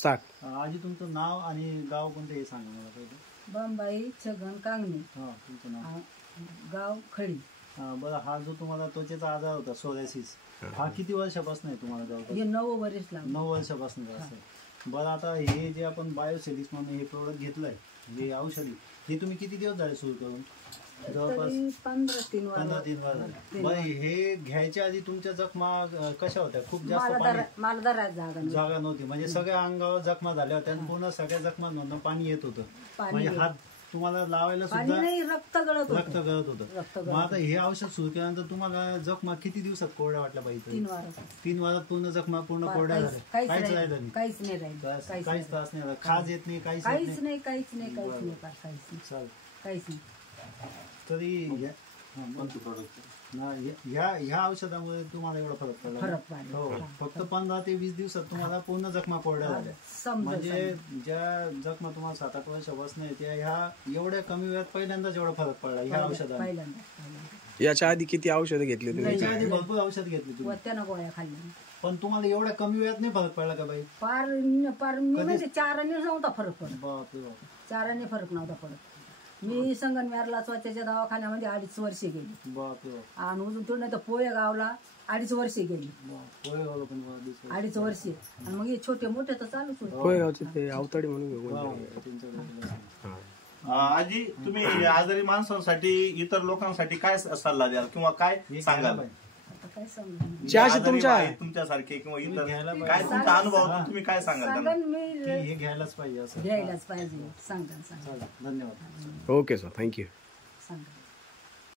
Start. आजी तुमचं नाव आणि गाव कोणतं हे सांगा मला पहिले. बंबाई छगन कांगणे. तुमचं नाव. गाव खडी. बरं, हा जो तुम्हाला त्वचेचा आजार होता सोरायसिस, हा किती वर्षापासून आहे तुम्हाला जवळपास? 9 वर्ष लागले. 9 वर्षापासून असं. बरं, आता हे जे आपण बायोसेलिक्स म्हणून हे प्रोडक्ट घेतलंय, हे औषधी, हे तुम्ही किती दिवस झाले सुरू करून? जवळपास 15-3 वर्ष. बरं, हे घ्यायच्या आधी तुमच्या जखमा कशा होत्या? खूप जास्त जागा नव्हती, म्हणजे सगळ्या अंगावर जखमा झाल्या होत्या आणि पूर्ण सगळ्या जखमांमधून पाणी येत होतं, म्हणजे हात तुम्हाला लावायला सुद्धा रक्त गळत होतं. मग आता हे औषध सुरू केल्यानंतर तुम्हाला जखमा किती दिवसात कोरड्या वाटल्या पाहिजे? 3 वारात पूर्ण जखमा पूर्ण कोरड्या झाल्या, काहीच राहिलं नाही, काहीच त्रास नाही, खाज येत नाही, काहीच नाही. तरी ह्या औषधामुळे तुम्हाला एवढा फरक पडला? हो, फक्त 15 ते 20 दिवसात तुम्हाला पूर्ण जखमा कोरड्या झाल्या, म्हणजे ज्या जखमा तुम्हाला 7-8 वर्षापासून त्या ह्या एवढ्या कमी वेळात पहिल्यांदाच एवढा फरक पडला ह्या औषधाने. याच्या आधी किती औषधं घेतली तुम्ही? याच्या आधी भरपूर औषध घेतली तुम्ही, गोळ्या खाल्ल्या, पण तुम्हाला एवढ्या कमी वेळात नाही फरक पडला का बाई? पार 4 आणे नव्हता फरक पडत. 4 आणे फरक नव्हता पडत. मी संगमनेरला स्वतःच्या दवाखान्यामध्ये 2.5 वर्षे गेली, आणि अजून तो नाही तर पोहे गावला 2.5 वर्षे गेली, 2.5 वर्षे. आणि मग हे छोटे मोठे तर चालूच होते. अवताडी म्हणून आजी, तुम्ही आजारी माणसांसाठी इतर लोकांसाठी काय सल्ला द्याल किंवा काय सांगाल? तुमच्यासारखे किंवा इतर काय तुमचा अनुभव, तुम्ही काय सांगाल? हे घ्यायलाच पाहिजे, असं घ्यायलाच पाहिजे. सांगा. धन्यवाद. Okay sir, thank you.